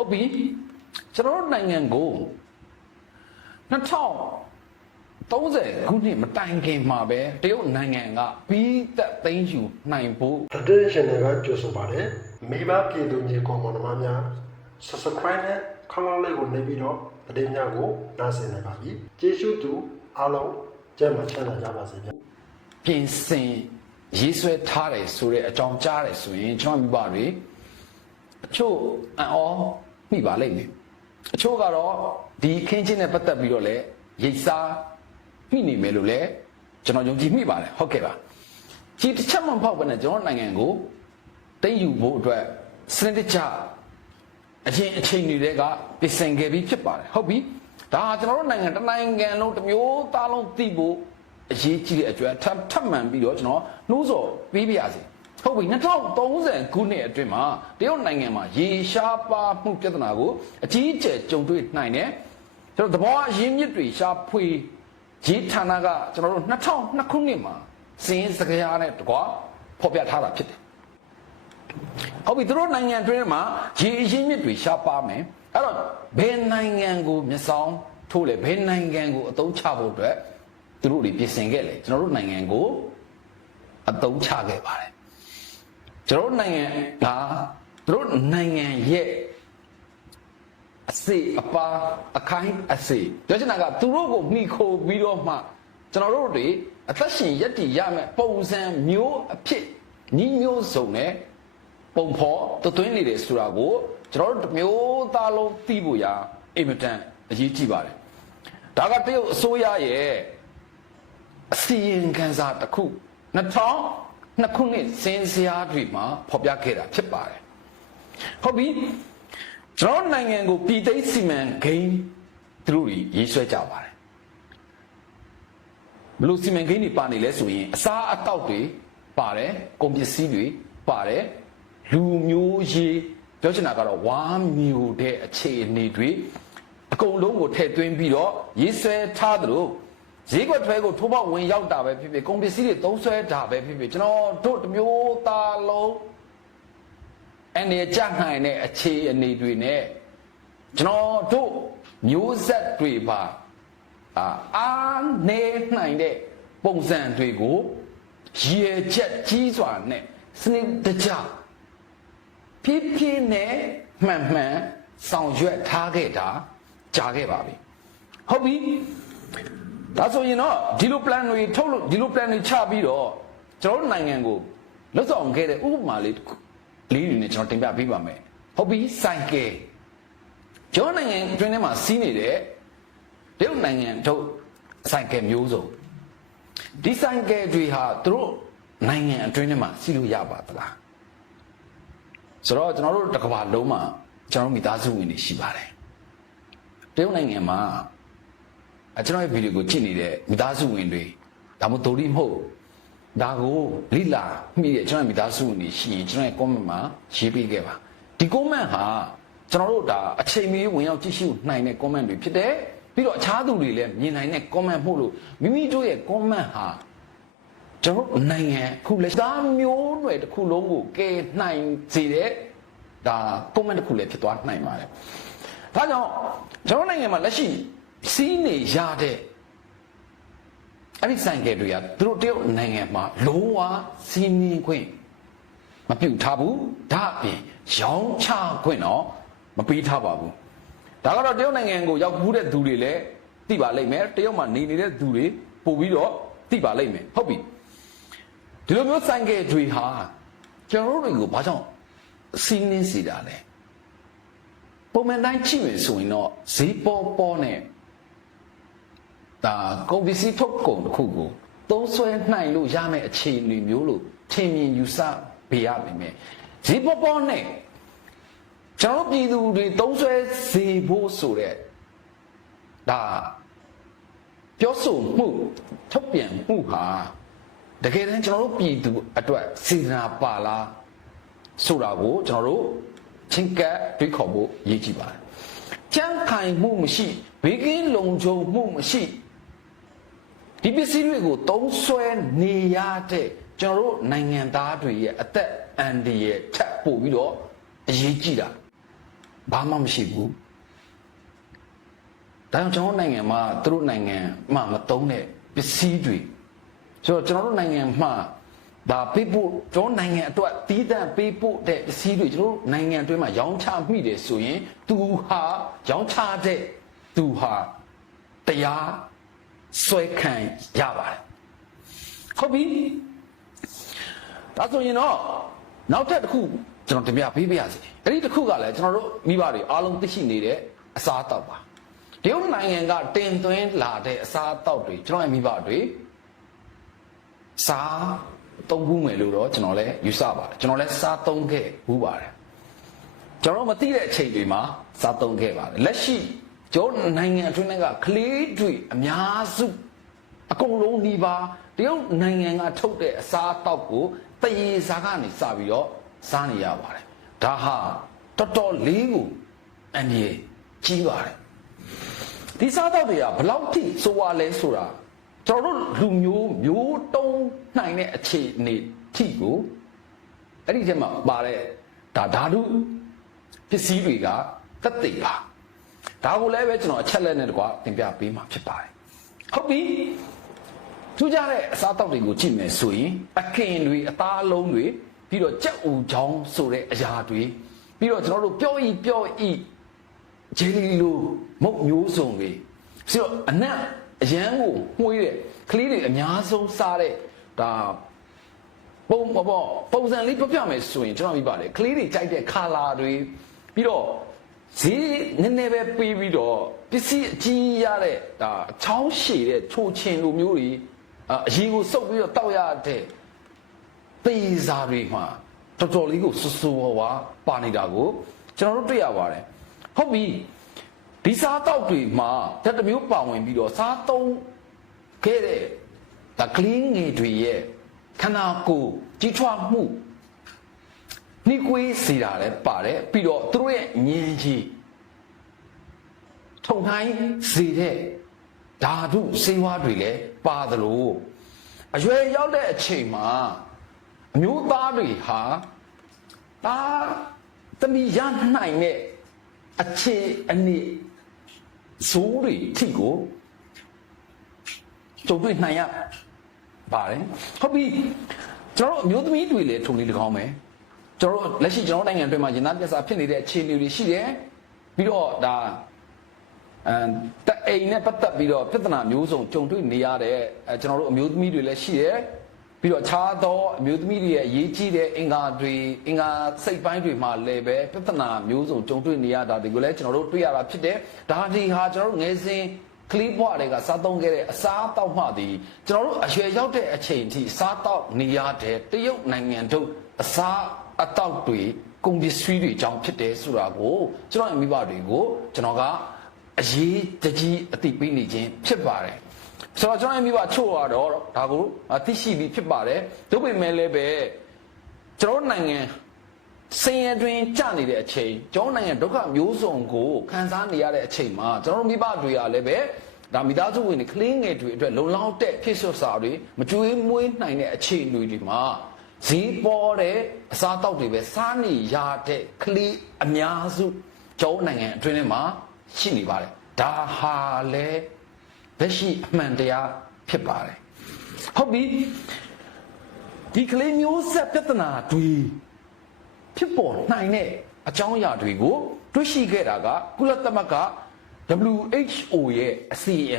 ဟုတ်ပြီကျွန်တော်တို့နိုင်ငံကို2030ခုနှစ်မတိုင်ခင်မှာပဲတရုတ်နိုင်ငံကပြီးသက်သိမ်းယူနိုင်ဖို့တည်ရှင်တွေကကြိုဆိုပါတယ်မိဘပြည်သူညီကောင်မောင်နှမများ subscribe နဲ့ခေါင်းလောင်းလေးကိုနှိပ်ပြီးတော့တည်များကိုနားဆင်နိုင်ပါပြီကျေးဇူးတူအားလုံးကျမ်းမှချမ်းသာကြပါစေဗျာပြင်ဆင်ရေးဆွဲထားတယ်ဆိုတဲ့အကြောင်းကြားတယ်ဆိုရင်ကျွန်တော်မိဘတွေအချို့အံ့ဩ မိပါလိမ့်မယ်အချို့ကတော့ဒီခင်းချင်းနဲ့ပတ်သက်ပြီးတော့လည်းရိတ်စားမိနေမယ်လို့လည်းကျွန်တော်ယုံကြည်မိပါတယ်ဟုတ်ကဲ့ပါဒီတစ်ချက်မှမဖောက်ဘဲနဲ့ကျွန်တော်နိုင်ငံကိုတိမ့်ယူဖို့အတွက်စနစ်တကျအချင်းအချိန်တွေကပြင်ဆင်ခဲ့ပြီးဖြစ်ပါတယ်ဟုတ်ပြီဒါဟာကျွန်တော်တို့နိုင်ငံတစ်နိုင်ငံလုံးတစ်မျိုးသားလုံးသိဖို့အရေးကြီးတဲ့အကျွမ်းထပ်ထပ်မှန်ပြီးတော့ကျွန်တော်နှိုးဆော်ပေးပြရစီ ဟုတ်ပြီ2030ခုနှစ်အတွင်းမှာတရုတ်နိုင်ငံမှာရေရှားပါမှုပြဿနာကိုအကြီးအကျယ်ကြုံတွေ့နိုင်တယ်ကျွန်တော်သဘောအရင်းမြစ်တွေရှားဖွေရေးဌာနကကျွန်တော်တို့2002ခုနှစ်မှာစင်းစကားနဲ့တကွာဖော်ပြထားတာဖြစ်တယ်ဟုတ်ပြီသူတို့နိုင်ငံအတွင်းမှာရေအရင်းမြစ်တွေရှားပါမယ်အဲ့တော့ဘယ်နိုင်ငံကိုမျက်စောင်းထိုးလဲဘယ်နိုင်ငံကိုအသုံးချဖို့အတွက်သူတို့တွေပြင်ဆင်ခဲ့လေကျွန်တော်တို့နိုင်ငံကိုအသုံးချခဲ့ပါတယ် ကျွန်တော်တို့နိုင်ငံကသူတို့နိုင်ငံရဲ့အစေအပါအခိုင်းအစေပြောချင်တာကသူတို့ကိုမိခိုပြီးတော့မှကျွန်တော်တို့တွေအသက်ရှင်ရည်တည်ရမယ်ပုံစံမျိုးအဖြစ်ညီမျိုးစုံနဲ့ပုံဖော်သွင်းနေတယ်ဆိုတာကိုကျွန်တော်တို့တစ်မျိုးသားလုံးသိဖို့ရာအင်မတန်အရေးကြီးပါတယ်ဒါကတရုတ်အစိုးရရဲ့အစီရင်ခံစာတစ်ခု 2002ခုနှစ်စင်စရာတွေမှာဖော်ပြခဲ့တာဖြစ်ပါတယ်ဟုတ်ပြီကျွန်တော်နိုင်ငံကိုပြည်သိမ်းစီမံကိန်းသူတို့ကြီးရေးဆွဲကြပါတယ်ဘလို့စီမံကိန်းတွေပါနေလဲဆိုရင်အစားအသောက်တွေပါတယ်ကုန်ပစ္စည်းတွေပါတယ်လူမျိုးရေးပြောချင်တာကတော့ဝါမျိုးတဲ့အခြေအနေတွေအကုန်လုံးကိုထည့်သွင်းပြီးတော့ရေးဆွဲထားသလို ဈေးကွက်ထွဲကိုထိုးပေါက်ဝင်ရောက်တာပဲဖြစ်ဖြစ်ကုန်ပစ္စည်းတွေသုံးဆွဲတာပဲဖြစ်ဖြစ်ကျွန်တော်တို့တစ်မျိုးသားလုံးအနေကြနိုင်တဲ့အခြေအနေတွေနဲ့ကျွန်တော်တို့မျိုးဆက်တွေပါအာအားနေနိုင်တဲ့ပုံစံတွေကိုရည်ရွယ်ချက်ကြီးစွာနဲ့စနစ်တကျဖြည်းဖြည်းနဲ့မှန်မှန်ဆောင်ရွက်ထားခဲ့တာကြာခဲ့ပါပြီဟုတ်ပြီ ဒါဆိုရင်တော့ဒီလို plan တွေထုတ်လို့ဒီလို plan တွေချပြီးတော့ကျွန်တော်တို့နိုင်ငံကိုလွတ်ဆောင်ခဲ့တဲ့ဥပမာလေးတစ်ခုလေးတွေနဲ့ကျွန်တော်တင်ပြပေးပါမယ်ဟုတ်ပြီစိုက်ကဲကျွန်တော်နိုင်ငံအတွင်းထဲမှာစီးနေတဲ့တရုတ်နိုင်ငံထုတ်စိုက်ကဲမျိုးစုံဒီစိုက်ကဲတွေဟာသူတို့နိုင်ငံအတွင်းထဲမှာစီးလို့ရပါသလားဆိုတော့ကျွန်တော်တို့တစ်ကမ္ဘာလုံးမှာကျွန်တော်တို့မိသားစုဝင်တွေရှိပါတယ်တရုတ်နိုင်ငံမှာ အဲကျွန်တော်ရဲ့ဗီဒီယိုကိုကြည့်နေတဲ့မိသားစုဝင်တွေဒါမှမဟုတ်ဒိုရီမဟုတ်ဒါကိုလိလာမိတဲ့ကျွန်တော်ရဲ့မိသားစုဝင်တွေရှိရင်ကျွန်တော်ရဲ့ comment မှာရေးပေးခဲ့ပါဒီ comment ဟာကျွန်တော်တို့ဒါအချိန်မီဝင်ရောက်ကြည့်ရှုနိုင်တဲ့ comment တွေဖြစ်တယ်ပြီးတော့အခြားသူတွေလည်းမြင်နိုင်တဲ့ comment မှုလို့မိမိတို့ရဲ့ comment ဟာကျွန်တော်တို့နိုင်ငံခုလက်သားမျိုးနွယ်တစ်ခုလုံးကိုကယ်နိုင်စေတဲ့ဒါ comment တစ်ခုလည်းဖြစ်သွားနိုင်ပါတယ်ဒါကြောင့်ကျွန်တော်နိုင်ငံမှာလက်ရှိ စီးနေရတဲ့အဲ့ဒီဆိုင်ကယ်တွေကသူတို့တရုတ်နိုင်ငံမှာလုံးဝစီးနင်းခွင့်မပြုတ်ထားဘူးဒါအပြင်ရောင်းချခွင့်တော့မပေးထားပါဘူးဒါကတော့တရုတ်နိုင်ငံကိုရောက်ဘူးတဲ့သူတွေလည်းသိပါလိမ့်မယ်တရုတ်မှာနေနေတဲ့သူတွေပို့ပြီးတော့သိပါလိမ့်မယ်ဟုတ်ပြီဒီလိုမျိုးဆိုင်ကယ်တွေဟာကျွန်တော်တို့တွေကိုဘာကြောင့်စီးနင်းစီတာလဲပုံမှန်တိုင်းကြည့်မယ်ဆိုရင်တော့ဈေးပေါ်ပေါ်နဲ့ ဒါကုန်ပစ္စည်းထုတ်ကုန်တစ်ခုကိုသုံးဆွဲနိုင်လို့ရမယ့်အခြေအနေမျိုးလို့ထင်မြင်ယူဆပေးရပါမယ်။ဈေးပေါ်ပေါ်နဲ့ကျွန်တော်တို့ပြည်သူတွေသုံးဆွဲစေဖို့ဆိုတဲ့ဒါပြောဆိုမှုထုတ်ပြန်မှုဟာတကယ်တမ်းကျွန်တော်တို့ပြည်သူအတွက်စေတနာပါလားဆိုတာကိုကျွန်တော်တို့ချင်းကပ်တွေးခေါ်ဖို့ရည်ကြည်ပါတယ်။ကြမ်းခိုင်မှုမရှိဘေးကင်းလုံခြုံမှုမရှိ ဒီပစ္စည်းတွေကိုသုံးဆွဲနေရတဲ့ကျွန်တော်တို့နိုင်ငံသားတွေရဲ့အသက်အန္တရာယ်ထပ်ပို့ပြီးတော့အရေးကြီးတာဘာမှမရှိဘူးဒါကြောင့်ကျွန်တော်တို့နိုင်ငံမှာသူတို့နိုင်ငံမှမတုံးတဲ့ပစ္စည်းတွေဆိုတော့ကျွန်တော်တို့နိုင်ငံမှာဒါပေးဖို့ကျွန်တော်နိုင်ငံအတွက်တီးတန့်ပေးဖို့တဲ့ပစ္စည်းတွေကျွန်တော်တို့နိုင်ငံအတွင်းမှာရောင်းချမိတယ်ဆိုရင်သူဟာရောင်းချတဲ့သူဟာတရား ဆွဲခံရပါတယ်ဟုတ်ပြီဒါဆိုရင်တော့နောက်ထပ်တစ်ခုကျွန်တော်တင်ပြပေးပါရစေအဲ့ဒီတစ်ခုကလည်းကျွန်တော်တို့မိဘတွေအားလုံးသိရှိနေတဲ့အစားအသောက်ပါတရုတ်နိုင်ငံကတင်သွင်းလာတဲ့အစားအသောက်တွေကျွန်တော်ရဲ့မိဘတွေစားသုံးဘူးမယ်လို့တော့ကျွန်တော်လည်းယူဆပါတယ်ကျွန်တော်လည်းစားသုံးခဲ့ဘူးပါတယ်ကျွန်တော်မသိတဲ့အချိန်တွေမှာစားသုံးခဲ့ပါတယ်လက်ရှိ ကျွန်တော်နိုင်ငံအတွင်းကကလေးတွေအများစုအကုန်လုံးဒီပါတရုတ်နိုင်ငံကထုတ်တဲ့အစားအသောက်ကိုတရေစာကနေစပြီးတော့စားနေရပါတယ်ဒါဟာတော်တော်လေးကိုအန်ဒီကြီးပါတယ်ဒီစားတော့တွေကဘလောက်ထိဆိုရလဲဆိုတာကျွန်တော်တို့လူမျိုးမျိုးတုံးနိုင်တဲ့အခြေအနေထိကိုအဲ့ဒီထဲမှာပါတဲ့ဒါဓာတုပစ္စည်းတွေကတက်သေးပါ ဒါကိုလည်းပဲကျွန်တော်အချက်လက်နဲ့တကွာသင်ပြပေးမှာဖြစ်ပါတယ်ဟုတ်ပြီထူးခြားတဲ့အစားအသောက်တွေကိုကြည့်မယ်ဆိုရင်အကင်တွေအသားအလုံးတွေပြီးတော့ကြက်ဥချောင်းဆိုတဲ့အရာတွေပြီးတော့ကျွန်တော်တို့ပြောဤပြောဤဂျယ်လီလိုမုတ်မျိုးစုံတွေပြီးတော့အနက်အရန်ကိုမှုေးတဲ့ကလေးတွေအများဆုံးစားတဲ့ဒါပုံပေါ့ပေါ့ပုံစံလေးပြပြမယ်ဆိုရင်ကျွန်တော်ပြပါတယ်ကလေးတွေကြိုက်တဲ့ခါလာတွေပြီးတော့ ဈေးနည်းနည်းပဲပေးပြီးတော့ပစ္စည်းအကြီးရတဲ့ဒါချောင်းရှည်တဲ့ချိုချင်လိုမျိုးတွေအအရင်ကိုစုပ်ပြီးတော့တောက်ရတဲ့သေစာတွေမှာတော်တော်လေးကိုဆူဆူဝါဝါပါနေတာကိုကျွန်တော်တို့တွေ့ရပါတယ်ဟုတ်ပြီဒီစားတောက်တွေမှာတစ်တစ်မျိုးပါဝင်ပြီးတော့စားသုံးခဲ့တဲ့ဒါကလင်းငယ်တွေရဲ့ခန္ဓာကိုယ်ကြီးထွားမှု နှိကွေးစီတာလည်းပါတယ်ပြီးတော့သူတို့ရဲ့ဉာဏ်ကြီးထုံခိုင်းစေတဲ့ဓာတုစေဝါတွေလည်းပါသလိုအရွယ်ရောက်တဲ့အချိန်မှာအမျိုးသားတွေဟာဒါတမီရနိုင်တဲ့အခြေအနေဇိုးတွေထိကိုကြုံတွေ့နိုင်ရပါတယ်ဟုတ်ပြီကျွန်တော်တို့အမျိုးသမီးတွေလည်းထုံလေးတကောင်းမယ် ကျွန်တော်တို့လက်ရှိကျွန်တော်တို့နိုင်ငံအတွင်းမှာရင်သားပြဿနာဖြစ်နေတဲ့အခြေအနေတွေရှိတယ်ပြီးတော့ဒါအမ်တအိမ်နဲ့ပတ်သက်ပြီးတော့ပြဿနာမျိုးစုံကြုံတွေ့နေရတဲ့အဲကျွန်တော်တို့အမျိုးသမီးတွေလည်းရှိတယ်ပြီးတော့ခြားသောအမျိုးသမီးတွေရဲ့အရေးကြီးတဲ့အင်္ဂါတွေအင်္ဂါစိတ်ပိုင်းတွေမှာလည်းပဲပြဿနာမျိုးစုံကြုံတွေ့နေရတာတွေကိုလည်းကျွန်တော်တို့တွေ့ရတာဖြစ်တယ်ဒါဒီဟာကျွန်တော်တို့ငယ်စဉ်ကလေးဘွားတွေကစားသုံးခဲ့တဲ့အစားအသောက်မှသည်ကျွန်တော်တို့အရွယ်ရောက်တဲ့အချိန်ထိစားတောက်နေရတဲ့တရုတ်နိုင်ငံတို့အစား အသောက်တွေကုန်ပစ္စည်းတွေကြောင့်ဖြစ်တယ်ဆိုတာကိုကျွန်တော်ရဲ့မိဘတွေကိုကျွန်တော်ကအရေးတကြီးအသိပေးနေခြင်းဖြစ်ပါတယ်ဆိုတော့ကျွန်တော်ရဲ့မိဘချို့ရတော့ဒါကိုသိရှိပြီးဖြစ်ပါတယ်ဒုပေမဲ့လည်းပဲကျွန်တော်နိုင်ငံစင်ရတွင်ကြနေတဲ့အချိန်ကျွန်တော်နိုင်ငံဒုက္ခမျိုးစုံကိုခံစားနေရတဲ့အချိန်မှာကျွန်တော်မိဘတွေကလည်းပဲဒါမိသားစုဝင်တွေကလေးငယ်တွေအတွက်လုံလောက်တဲ့ဖြစ်ဆွစာတွေမကြွေးမွေးနိုင်တဲ့အခြေအနေတွေမှာ ဈေးပေါ်တဲ့အစားအသောက်တွေပဲစားနေရတဲ့ကလေးအများစုကျွန်တော်နိုင်ငံအတွင်းထဲမှာရှိနေပါတယ်ဒါဟာလေလက်ရှိအမှန်တရားဖြစ်ပါတယ်ဟုတ်ပြီဒီကလေးမျိုးဆက်ပြဿနာတွေဖြစ်ပေါ်နိုင်တဲ့အကြောင်းအရာတွေကိုတွေ့ရှိခဲ့တာကကုလသမဂ္ဂ WHO ရဲ့အစီအ